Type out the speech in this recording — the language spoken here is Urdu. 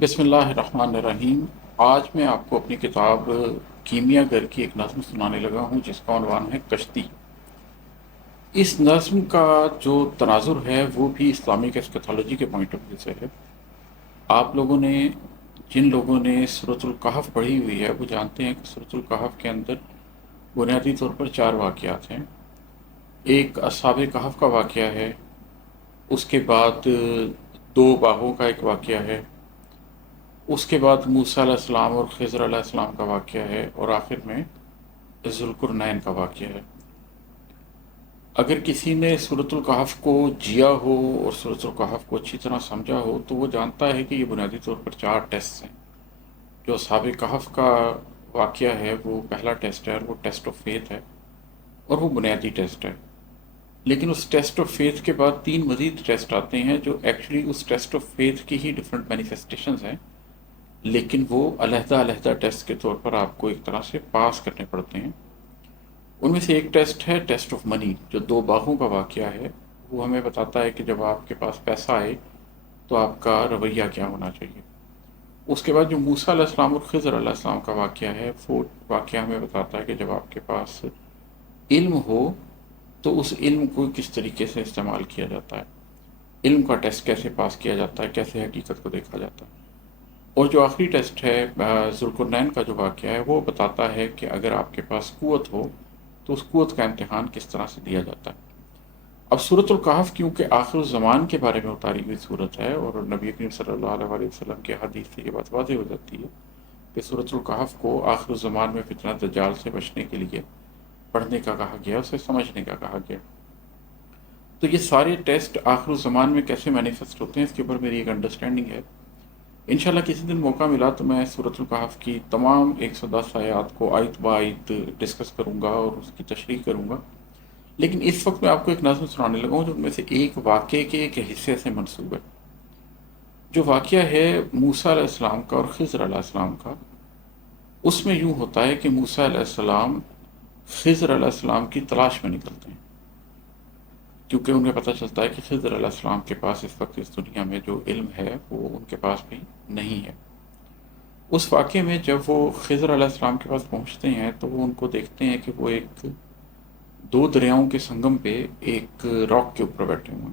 بسم اللہ الرحمن الرحیم۔ آج میں آپ کو اپنی کتاب کیمیا گر کی ایک نظم سنانے لگا ہوں جس کا عنوان ہے کشتی۔ اس نظم کا جو تناظر ہے وہ بھی اسلامک ایسکیتھولوجی کے پوائنٹ آف ویو سے ہے۔ آپ لوگوں نے جن لوگوں نے سورۃ الکہف پڑھی ہوئی ہے وہ جانتے ہیں کہ سورۃ الکہف کے اندر بنیادی طور پر چار واقعات ہیں۔ ایک اصحاب کہف کا واقعہ ہے، اس کے بعد دو باغوں کا ایک واقعہ ہے، اس کے بعد موسیٰ علیہ السلام اور خضر علیہ السلام کا واقعہ ہے، اور آخر میں ذوالقرنین کا واقعہ ہے۔ اگر کسی نے سورۃ الکہف کو جیا ہو اور سورۃ الکہف کو اچھی طرح سمجھا ہو تو وہ جانتا ہے کہ یہ بنیادی طور پر چار ٹیسٹ ہیں۔ جو اصحاب کہف کا واقعہ ہے وہ پہلا ٹیسٹ ہے، اور وہ ٹیسٹ آف فیتھ ہے، اور وہ بنیادی ٹیسٹ ہے۔ لیکن اس ٹیسٹ آف فیتھ کے بعد تین مزید ٹیسٹ آتے ہیں جو ایکچولی اس ٹیسٹ آف فیتھ کی ہی ڈفرینٹ مینیفیسٹیشنز ہیں، لیکن وہ علیحدہ علیحدہ ٹیسٹ کے طور پر آپ کو ایک طرح سے پاس کرنے پڑتے ہیں۔ ان میں سے ایک ٹیسٹ ہے ٹیسٹ آف منی، جو دو باغوں کا واقعہ ہے۔ وہ ہمیں بتاتا ہے کہ جب آپ کے پاس پیسہ آئے تو آپ کا رویہ کیا ہونا چاہیے۔ اس کے بعد جو موسیٰ علیہ السلام اور خضر علیہ السلام کا واقعہ ہے، وہ واقعہ ہمیں بتاتا ہے کہ جب آپ کے پاس علم ہو تو اس علم کو کس طریقے سے استعمال کیا جاتا ہے، علم کا ٹیسٹ کیسے پاس کیا جاتا ہے، کیسے حقیقت کو دیکھا جاتا ہے۔ اور جو آخری ٹیسٹ ہے ذوالقرنین کا جو واقعہ ہے، وہ بتاتا ہے کہ اگر آپ کے پاس قوت ہو تو اس قوت کا امتحان کس طرح سے دیا جاتا ہے۔ اب سورۃ الکہف کیونکہ آخر الزمان کے بارے میں اتاری ہوئی صورت ہے، اور نبی کریم صلی اللہ علیہ وسلم کے حدیث سے یہ بات واضح ہو جاتی ہے کہ سورۃ الکہف کو آخر الزمان میں فتنہ دجال سے بچنے کے لیے پڑھنے کا کہا گیا، اسے سمجھنے کا کہا گیا۔ تو یہ سارے ٹیسٹ آخر الزمان میں کیسے مینیفیسٹ ہوتے ہیں، اس کے اوپر میری ایک انڈرسٹینڈنگ ہے۔ انشاءاللہ کسی دن موقع ملا تو میں سورۃ الکہف کی تمام 110 آیات کو آیت با آیت ڈسکس کروں گا اور اس کی تشریح کروں گا، لیکن اس وقت میں آپ کو ایک نظم سنانے لگا ہوں جو ان میں سے ایک واقعے کے ایک حصے سے منسوب ہے۔ جو واقعہ ہے موسیٰ علیہ السلام کا اور خضر علیہ السلام کا، اس میں یوں ہوتا ہے کہ موسیٰ علیہ السلام خضر علیہ السلام کی تلاش میں نکلتے ہیں، کیونکہ انہیں پتہ چلتا ہے کہ خضر علیہ السلام کے پاس اس وقت اس دنیا میں جو علم ہے وہ ان کے پاس بھی نہیں ہے۔ اس واقعے میں جب وہ خضر علیہ السلام کے پاس پہنچتے ہیں تو وہ ان کو دیکھتے ہیں کہ وہ ایک دو دریاؤں کے سنگم پہ ایک راک کے اوپر بیٹھے ہوئے ہیں۔